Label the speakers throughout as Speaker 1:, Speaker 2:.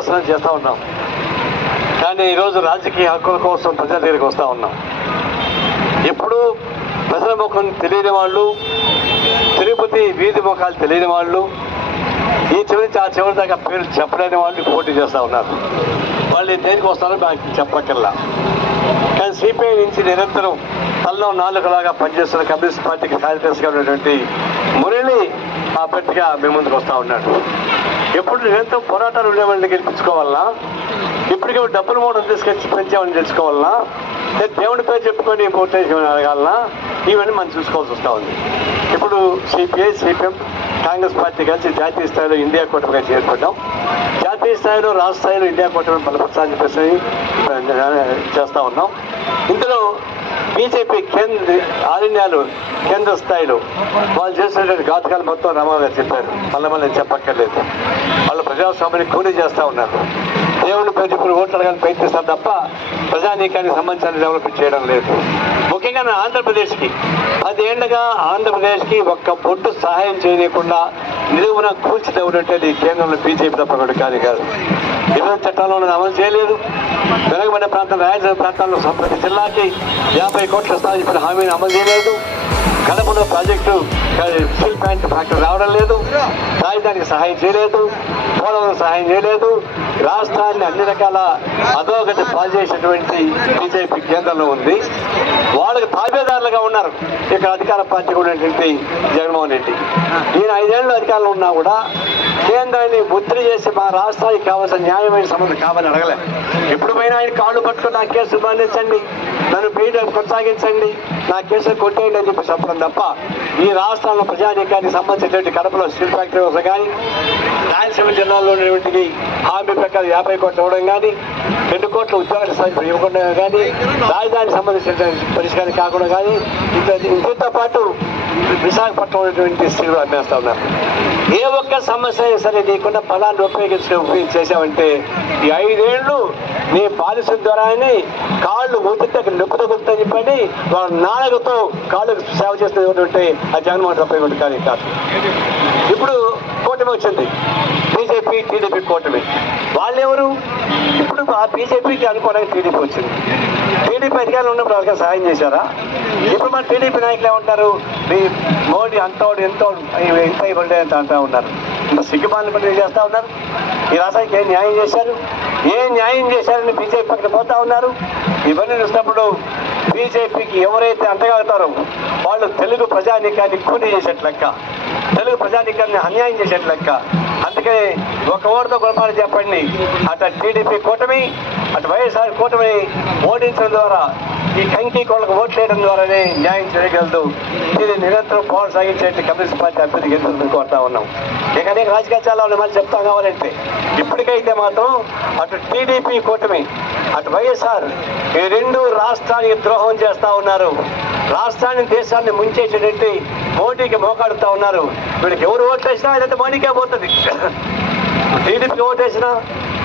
Speaker 1: ప్రదర్శన చేస్తూ ఉన్నాం. కానీ ఈరోజు రాజకీయ హక్కుల కోసం ప్రజల దగ్గరికి వస్తూ ఉన్నాం. ఎప్పుడు ప్రజల ముఖం తెలియని వాళ్ళు తిరుపతి వీధి ముఖాలు తెలియని వాళ్ళు ఈ చివరి నుంచి ఆ చివరి దాకా పేరు చెప్పలేని వాళ్ళు పోటీ చేస్తూ ఉన్నారు. వాళ్ళు దేనికి వస్తారో నాకు చెప్పక్కర్లా. కానీ సిపిఐ నుంచి నిరంతరం తల్లో నాలుగులాగా పనిచేస్తున్న కమ్యూనిస్ట్ పార్టీకి కార్యదర్శిగా ఉన్నటువంటి మురళి ఆ పెట్టిగా మీ ముందుకు వస్తూ ఉన్నాడు. ఎప్పుడు ఎంతో పోరాటాలు ఉండేవాడిని గెలిపించుకోవాలన్నా ఇప్పటికే డబ్బులు మూడు తీసుకొచ్చి పెంచామని తెలుసుకోవాలన్నా లేదా దేవుడి పేరు చెప్పుకొని ఓటేసి అడగాలన్నా ఇవన్నీ మనం చూసుకోవాల్సి వస్తూ ఉంది. ఇప్పుడు సిపిఐ సిపిఎం కాంగ్రెస్ పార్టీ కలిసి జాతీయ స్థాయిలో ఇండియా కూటమిగా చేరుకుంటాం. జాతీయ స్థాయిలో రాష్ట్ర స్థాయిలో ఇండియా కూటమి బలపరచాలని చెప్పేసి చేస్తూ ఉన్నాం. ఇందులో బీజేపీ కేంద్ర ఆల్ కేంద్ర స్థాయిలో వాళ్ళు చేసినటువంటి ఘాతకాలు మొత్తం రమాగా చెప్పారు. మళ్ళీ మళ్ళీ చెప్పక్కర్లేదు. వాళ్ళు ప్రజాస్వామ్యాన్ని కూలీ చేస్తూ ఉన్నారు. దేవుని ప్రతి ఇప్పుడు ఓట్లు అడగాలని ప్రయత్నిస్తారు తప్ప ప్రజానీకానికి సంబంధించిన డెవలప్ చేయడం లేదు. ముఖ్యంగా నా ఆంధ్రప్రదేశ్కి. ఏండగా ఆంధ్రప్రదేశ్కి ఒక్క పొట్టు సహాయం చేయకుండా నిలువున కూల్చిదవునట్టు ఈ కేంద్రంలో బీజేపీ తప్ప ఒకటి కాదు కాదు. ఇరవై చట్టాల్లో అమలు చేయలేదు. వెనకబడిన ప్రాంతం రాయలసీమ ప్రాంతాల్లో ప్రతి జిల్లాకి యాభై కోట్ల స్థాయి ఇప్పుడు హామీని అమలు చేయలేదు. కడపలో ప్రాజెక్టు స్టీల్ ప్లాంట్ ఫ్యాక్టరీ రావడం లేదు. రాజధానికి సహాయం చేయలేదు. పోలవరం సహాయం చేయలేదు. రాష్ట్రాన్ని అన్ని రకాల అధోగతి పాలు చేసినటువంటి బీజేపీ కేంద్రంలో ఉంది. వాళ్ళకి తాబేదారులుగా ఉన్నారు. ఇక్కడ అధికార పార్టీ ఉన్నటువంటి జగన్మోహన్ రెడ్డి. ఈయన ఐదేళ్ళు అధికారంలో ఉన్నా కూడా కేంద్రాన్ని ఒత్తిడి చేసి మా రాష్ట్రానికి కావాల్సిన న్యాయమైన సంబంధం కావాలని అడగలే. ఎప్పుడు పోయినా ఆయన కాళ్ళు పట్టుకుని నా కేసు బంధించండి నన్ను పీడ కొనసాగించండి నా కేసులు కొట్టేయండి అని చెప్పి చెప్పడం తప్ప ఈ రాష్ట్రాల్లో ప్రజానీకానికి సంబంధించినటువంటి కడపలో స్టీల్ ఫ్యాక్టరీ కోసం కానీ రాయలసీమ జిల్లాలో ఉన్నటువంటి హామీ ప్రకారం యాభై కోట్లు ఇవ్వడం కానీ రెండు కోట్ల ఉద్యోగాలు ఇవ్వకుండా కానీ రాజధానికి సంబంధించిన పరిష్కారం కాకుండా కానీ ఇంత పాటు విశాఖపట్నం ఉన్నటువంటి స్త్రీలు అమ్మేస్తా ఉన్నారు. ఏ ఒక్క సమస్య సరే నీకున్న ఫలాన్ని ఉపయోగించడం ఉపయోగించి చేసావంటే ఈ ఐదేళ్ళు నీ పాలసీ ద్వారానే కాళ్ళు ఊతితే నొప్పి తగ్గుతుందని చెప్పని వాళ్ళ నాలుగుతో కాళ్ళకు సేవ చేస్తున్నటువంటి ఆ జగన్మోహన్ తప్ప ఇంకోటి కాదు కాదు. ఇప్పుడు కూటమి వచ్చింది. బీజేపీ టీడీపీ కూటమి. వాళ్ళు ఎవరు ఇప్పుడు ఆ బీజేపీకి అనుకోవడానికి టీడీపీ వచ్చింది. టీడీపీ అధికారులు ఉన్నప్పుడు వాళ్ళకి సహాయం చేశారా? ఇప్పుడు మన టీడీపీ నాయకులు ఏమంటారు? మీ మోడీ అంతోడు ఎంతో ఎంత ఇవ్వలేదు అంటూ ఉన్నారు. ఇంత పని చేస్తూ ఉన్నారు. ఈ రాష్ట్రానికి ఏ న్యాయం చేశారు? ఏ న్యాయం చేశారని బీజేపీ పక్కన పోతా ఉన్నారు? ఇవన్నీ చూసినప్పుడు బీజేపీకి ఎవరైతే అంటగలుగుతారో వాళ్ళు తెలుగు ప్రజానీకాన్ని కూని చేసేట్లెక్క తెలుగు ప్రజానీకాన్ని అన్యాయం చేసేట లెక్క. అందుకని ఒక ఓటుతో గొడవలు చెప్పండి. అట్లా టీడీపీ కూటమి అటు వైఎస్ఆర్ కూటమి ఓడించడం ద్వారా ఈ కంకి కోళ్ళకు ఓట్లు వేయడం ద్వారానే న్యాయం చేయగలదు. ఇది నిరంతరం కొనసాగించేట్టు కమ్యూనిస్ట్ పార్టీ అభ్యర్థి గెలుస్తుందని కోరుతా ఉన్నాం? ఇక అనేక రాజకీయ చాలా ఉన్నాయి మళ్ళీ చెప్తాం కావాలంటే ఇప్పటికైతే మాత్రం అటు టీడీపీ కూటమి అటు వైఎస్ఆర్ ఈ రెండు రాష్ట్రానికి ద్రోహం చేస్తా ఉన్నారు. రాష్ట్రాన్ని దేశాన్ని ముంచేసేటట్టు మోడీకి మోకాడుతా ఉన్నారు. వీళ్ళకి ఎవరు ఓట్లు వేసినా ఇదంతా మోడీకే పోతుంది. టీడీపీ ఓటేసినా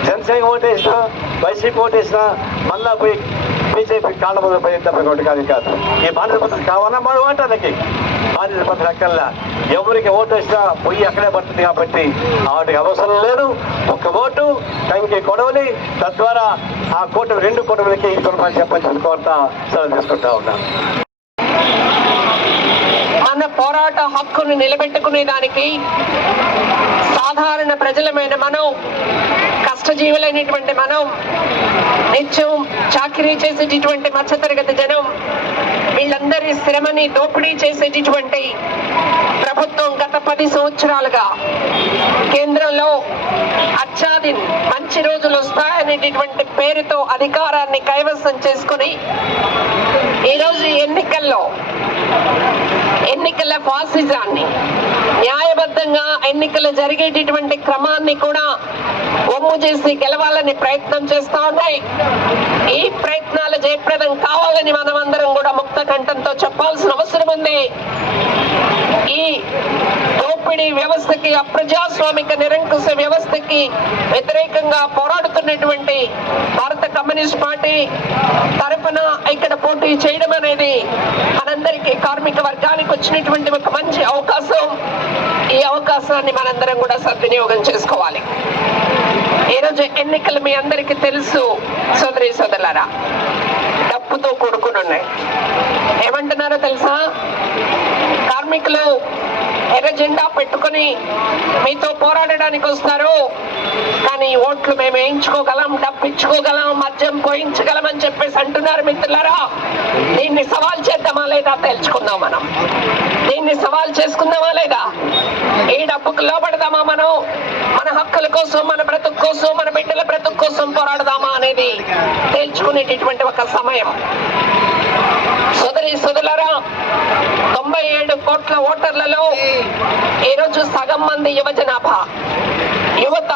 Speaker 1: జనసేన ఓటేసినా వైసీపీ ఓటేసినా మళ్ళా పోయి బీజేపీ కాళ్ళ మీద పోయి తప్ప ఒకటి కాదు కాదు ఈ బాధ్యత పత్రం కావాలా? మనం ఓటానికి బాధ్యత పత్రం అక్కర్లా ఎవరికి ఓటు వేసినా పొయ్యి అక్కడే పడుతుంది కాబట్టి వాటికి అవసరం లేదు. ఒక్క ఓటు టైంకి కొడవలి. తద్వారా ఆ కూటమి రెండు కూటమిలకి కొనమని చెప్పని కోరుతా సెలవు తీసుకుంటా ఉన్నాను
Speaker 2: మన పోరాట హక్కును నిలబెట్టుకునే దానికి సాధారణ ప్రజలమైన మనం కష్టజీవులైనటువంటి మనం నిత్యం చాకరీ చేసేటటువంటి మధ్యతరగతి జనం వీళ్ళందరి శ్రమని దోపిడీ చేసేటటువంటి ప్రభుత్వం గత పది సంవత్సరాలుగా కేంద్రంలో అచ్చాది మంచి రోజులు వస్తాయనేటటువంటి పేరుతో అధికారాన్ని కైవసం చేసుకుని ఈరోజు ఎన్నికల్లో ఎన్నికల ఫాసిజాన్ని న్యాయబద్ధంగా ఎన్నికలు జరిగేటటువంటి క్రమాన్ని కూడా ఒమ్ము చేసి గెలవాలని ప్రయత్నం చేస్తా ఉన్నాయి. ఈ ప్రయత్నాలు జయప్రదం కావాలని మనమందరం కూడా ముక్త కంఠంతో చెప్పాల్సిన అవసరం ఉంది. ఈ దోపిడీ వ్యవస్థకి అప్రజాస్వామిక నిరంకుశ వ్యవస్థకి వ్యతిరేకంగా పోరాడుతున్నటువంటి భారత కమ్యూనిస్ట్ పార్టీ తరపున ఇక్కడ పోటీ చేయడం అనేది మనందరికీ కార్మిక వర్గానికి వచ్చినటువంటి ఒక మంచి అవకాశం. ఈ అవకాశాన్ని మనందరం కూడా సద్వినియోగం చేసుకోవాలి. ఈరోజు ఎన్నికలు మీ అందరికీ తెలుసు సోదరి సోదరులారా. డబ్బుతో కూడుకుని ఉన్నాయి. ఏమంటున్నారో తెలుసు ఎర్ర జెండా పెట్టుకొని మీతో పోరాడడానికి వస్తారు. కానీ ఓట్లు మేము వేయించుకోగలం డబ్బిచ్చుకోగలం మద్యం పోయించగలం అని చెప్పేసి అంటున్నారు మిత్రులారా. దీన్ని సవాల్ చేద్దామా లేదా తెలుసుకుందాం మనం? దీన్ని సవాల్ చేసుకుందామా లేదా? ఈ డబ్బుకు లోపడదామా మనం? మన హక్కుల కోసం మన బ్రతుకు కోసం మన బిడ్డల బ్రతుకు కోసం పోరాడదామా అనేది తేల్చుకునేటటువంటి ఒక సమయం. సోదరి సోదరులారా తొంభై ఏడు కోట్ల ఓటర్లలో ఈరోజు సగం మంది యువ జనాభా యువత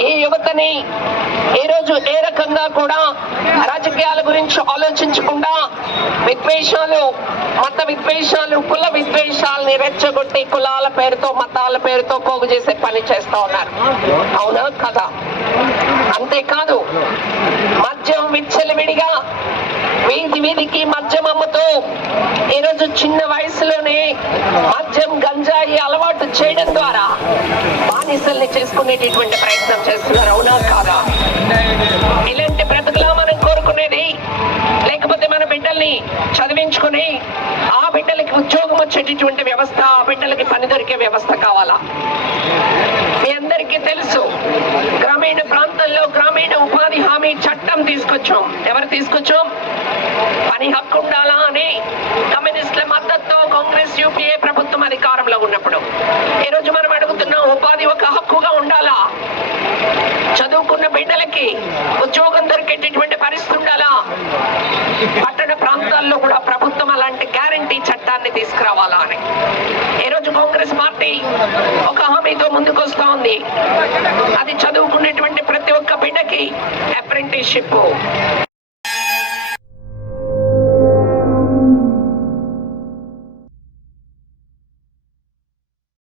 Speaker 2: ఈ యువతని ఈరోజు ఏ రకంగా కూడా రాజకీయాల గురించి ఆలోచించకుండా విద్వేషాలు మత విద్వేషాలు కుల విద్వేషాలని రెచ్చగొట్టి కులాల పేరుతో మతాల పేరుతో పోగు చేసే పని చేస్తా ఉన్నారు. అవునా? కదా. అంతేకాదు మద్యం విచ్చలవిడిగా వీధి వీధికి మద్యం అమ్ముతూ ఈరోజు చిన్న వయసులోనే మద్యం గంజాయి అలవాటు చేయడం ద్వారా బానిసల్ని చేసుకునేటటువంటి ప్రయత్నం చేస్తున్నారు. అవునా కాదా? ఇలాంటి బ్రతుకులా మనం కోరుకునేది లేకపోతే మన బిడ్డల్ని చదివించుకుని ఆ బిడ్డలకి ఉద్యోగం వచ్చేటటువంటి వ్యవస్థ ఆ బిడ్డలకి పని దొరికే వ్యవస్థ కావాలా? మీ అందరికీ తెలుసు గ్రామీణ ప్రాంతాల్లో గ్రామీణ ఉపాధి హామీ చట్టం తీసుకొచ్చాం. ఎవరు తీసుకొచ్చాం? పని హక్కు ఉండాలా అని కమ్యూనిస్టుల మద్దతుతో కాంగ్రెస్ యూపీఏ ప్రభుత్వం అధికారంలో ఉన్నప్పుడు. ఈ రోజు మనం అడుగుతున్నాం ఉపాధి ఒక హక్కుగా ఉండాలా? చదువుకున్న బిడ్డలకి ఉద్యోగం దొరికేటటువంటి పరిస్థితి ఉండాలా పట్టణ ప్రాంతాల్లో కూడా ప్రభుత్వం అలాంటి గ్యారంటీ తీసుకురావాలా అని. ఈ రోజు కాంగ్రెస్ పార్టీ ఒక హామీతో ముందుకు వస్తా ఉంది. అది చదువుకునేటువంటి ప్రతి ఒక్క బిడ్డకి అప్రెంటిస్షిప్